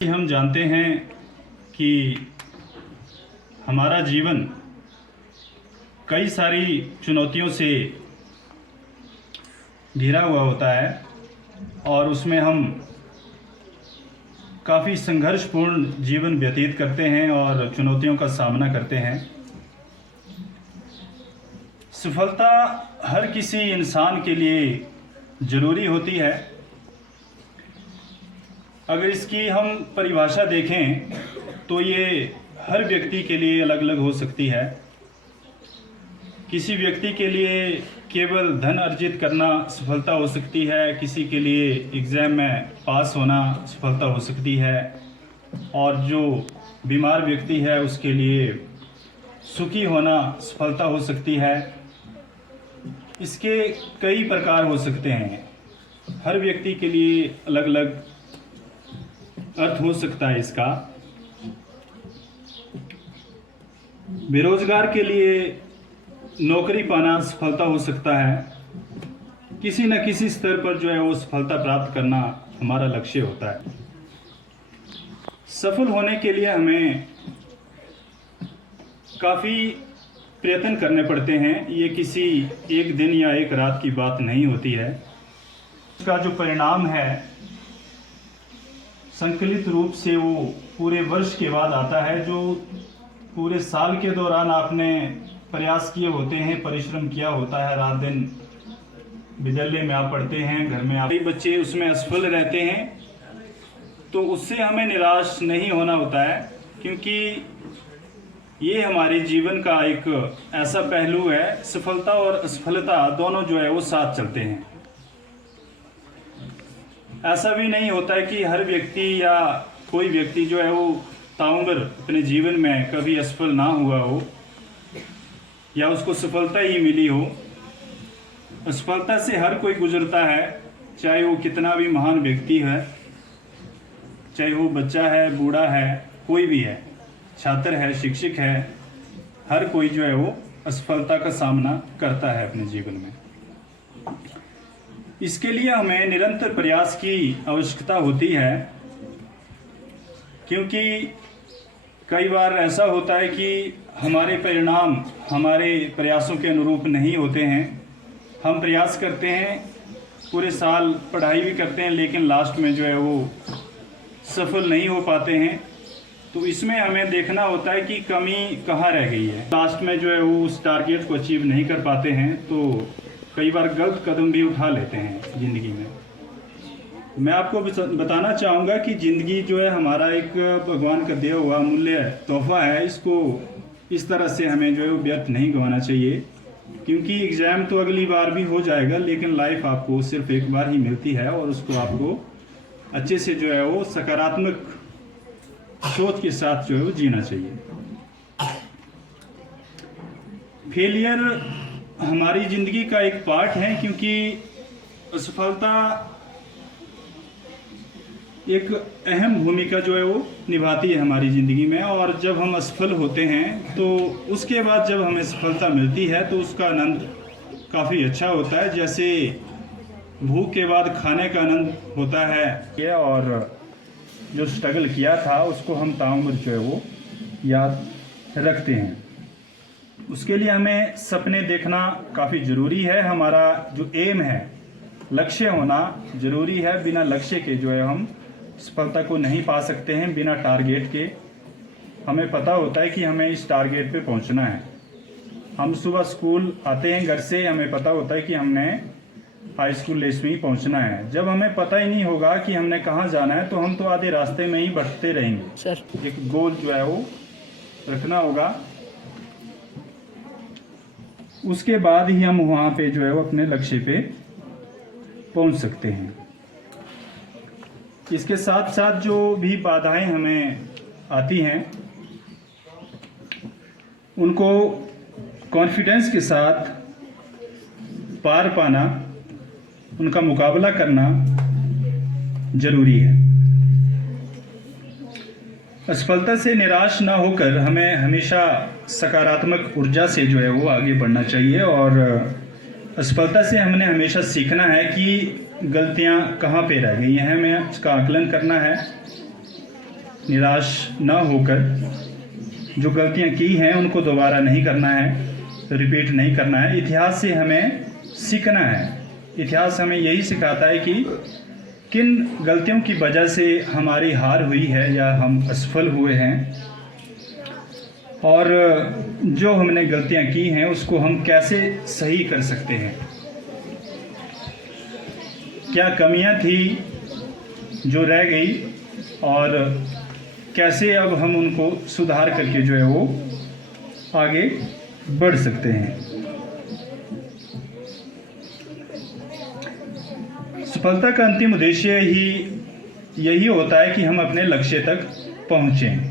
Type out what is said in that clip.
हम जानते हैं कि हमारा जीवन कई सारी चुनौतियों से घिरा हुआ होता है और उसमें हम काफ़ी संघर्षपूर्ण जीवन व्यतीत करते हैं और चुनौतियों का सामना करते हैं। सफलता हर किसी इंसान के लिए ज़रूरी होती है। अगर इसकी हम परिभाषा देखें तो ये हर व्यक्ति के लिए अलग अलग हो सकती है। किसी व्यक्ति के लिए केवल धन अर्जित करना सफलता हो सकती है, किसी के लिए एग्ज़ाम में पास होना सफलता हो सकती है, और जो बीमार व्यक्ति है उसके लिए सुखी होना सफलता हो सकती है। इसके कई प्रकार हो सकते हैं। हर व्यक्ति के लिए अलग अलग अर्थ हो सकता है इसका। बेरोजगार के लिए नौकरी पाना सफलता हो सकता है। किसी न किसी स्तर पर जो है वो सफलता प्राप्त करना हमारा लक्ष्य होता है। सफल होने के लिए हमें काफ़ी प्रयत्न करने पड़ते हैं। ये किसी एक दिन या एक रात की बात नहीं होती है। इसका जो परिणाम है संकलित रूप से वो पूरे वर्ष के बाद आता है। जो पूरे साल के दौरान आपने प्रयास किए होते हैं, परिश्रम किया होता है, रात दिन विद्यालय में आप पढ़ते हैं, घर में आप बच्चे उसमें असफल रहते हैं, तो उससे हमें निराश नहीं होना होता है, क्योंकि ये हमारे जीवन का एक ऐसा पहलू है। सफलता और असफलता दोनों जो है वो साथ चलते हैं। ऐसा भी नहीं होता है कि हर व्यक्ति या कोई व्यक्ति जो है वो ताउम्र अपने जीवन में कभी असफल ना हुआ हो या उसको सफलता ही मिली हो। असफलता से हर कोई गुजरता है, चाहे वो कितना भी महान व्यक्ति है, चाहे वो बच्चा है, बूढ़ा है, कोई भी है, छात्र है, शिक्षक है, हर कोई जो है वो असफलता का सामना करता है अपने जीवन में। इसके लिए हमें निरंतर प्रयास की आवश्यकता होती है, क्योंकि कई बार ऐसा होता है कि हमारे परिणाम हमारे प्रयासों के अनुरूप नहीं होते हैं। हम प्रयास करते हैं, पूरे साल पढ़ाई भी करते हैं, लेकिन लास्ट में जो है वो सफल नहीं हो पाते हैं। तो इसमें हमें देखना होता है कि कमी कहाँ रह गई है। लास्ट में जो है वो उस टारगेट को अचीव नहीं कर पाते हैं, तो कई बार गलत कदम भी उठा लेते हैं ज़िंदगी में। मैं आपको बताना चाहूँगा कि ज़िंदगी जो है हमारा एक भगवान का दिया हुआ अमूल्य तोहफा है। इसको इस तरह से हमें जो है वो व्यर्थ नहीं गंवाना चाहिए, क्योंकि एग्ज़ाम तो अगली बार भी हो जाएगा, लेकिन लाइफ आपको सिर्फ एक बार ही मिलती है और उसको आपको अच्छे से जो है वो सकारात्मक सोच के साथ जो है वो जीना चाहिए। फेलियर हमारी ज़िंदगी का एक पार्ट है, क्योंकि असफलता एक अहम भूमिका जो है वो निभाती है हमारी ज़िंदगी में। और जब हम असफल होते हैं तो उसके बाद जब हमें सफलता मिलती है तो उसका आनंद काफ़ी अच्छा होता है। जैसे भूख के बाद खाने का आनंद होता है, और जो स्ट्रगल किया था उसको हम ताउम्र जो है वो याद रखते हैं। उसके लिए हमें सपने देखना काफ़ी ज़रूरी है। हमारा जो एम है, लक्ष्य होना ज़रूरी है। बिना लक्ष्य के जो है हम सफलता को नहीं पा सकते हैं। बिना टारगेट के हमें पता होता है कि हमें इस टारगेट पे पहुंचना है। हम सुबह स्कूल आते हैं घर से, हमें पता होता है कि हमने हाई स्कूल लेवल में ही पहुंचना है। जब हमें पता ही नहीं होगा कि हमने कहाँ जाना है, तो हम तो आधे रास्ते में ही भटकते रहेंगे सर। एक गोल जो है वो रखना होगा, उसके बाद ही हम वहाँ पे जो है वो अपने लक्ष्य पे पहुँच सकते हैं। इसके साथ साथ जो भी बाधाएं हमें आती हैं उनको कॉन्फिडेंस के साथ पार पाना, उनका मुकाबला करना जरूरी है। असफलता से निराश ना होकर हमें हमेशा सकारात्मक ऊर्जा से जो है वो आगे बढ़ना चाहिए। और असफलता से हमने हमेशा सीखना है कि गलतियां कहाँ पे रह गई हैं, हमें उसका आकलन करना है। निराश न होकर जो गलतियां की हैं उनको दोबारा नहीं करना है, रिपीट नहीं करना है। इतिहास से हमें सीखना है। इतिहास हमें यही सिखाता है कि किन गलतियों की वजह से हमारी हार हुई है या हम असफल हुए हैं, और जो हमने गलतियां की हैं उसको हम कैसे सही कर सकते हैं। क्या कमियां थी जो रह गई और कैसे अब हम उनको सुधार करके जो है वो आगे बढ़ सकते हैं। सफलता का अंतिम उद्देश्य ही यही होता है कि हम अपने लक्ष्य तक पहुँचें।